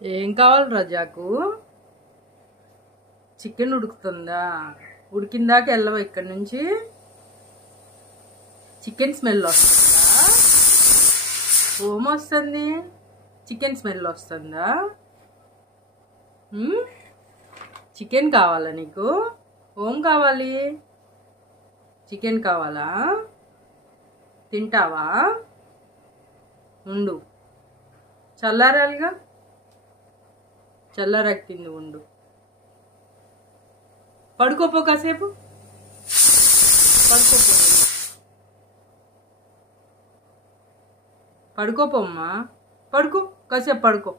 ఏం కావాలి రజాకు? చికెన్ ఉడుకుతుందా? ఉడికిందాక వెళ్ళవా ఇక్కడి నుంచి? చికెన్ స్మెల్ వస్తుందా? ఓం వస్తుంది, చికెన్ స్మెల్ వస్తుందా? చికెన్ కావాలా నీకు? ఓం కావాలి, చికెన్ కావాలా? తింటావా? ఉండు, చల్లారాలిగా, చల్లారాక తింది. ఉండు, పడుకోపో, కాసేపు పడుకోపో, పడుకోపోమ్మా, పడుకో, కాసేపు పడుకో.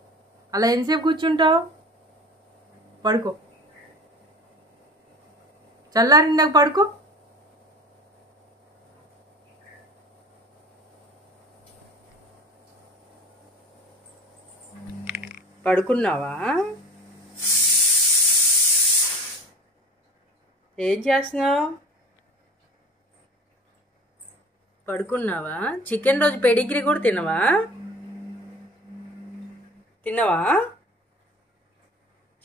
అలా ఎంతసేపు కూర్చుంటావు? పడుకో, చల్లారిందాక పడుకో. పడుకున్నావా? ఏం చేస్తున్నావు? పడుకున్నావా? చికెన్ రోజు పెడిగ్రీ కూడా తినవా? తినవా?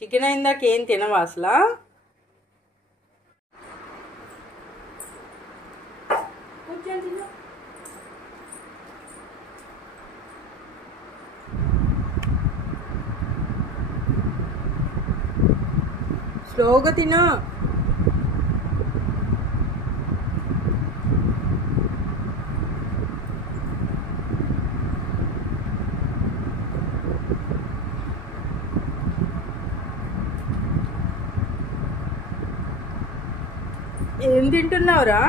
చికెన్ అయిందాక ఏం తినవా అసలు? స్లోగా తిను. ఏం తింటున్నావురా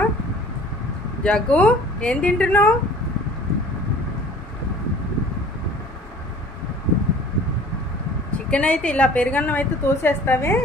జగ్గు? ఏం తింటున్నావు? చికెన్ అయితే ఇలా, పెరుగన్నం అయితే తోసేస్తావే.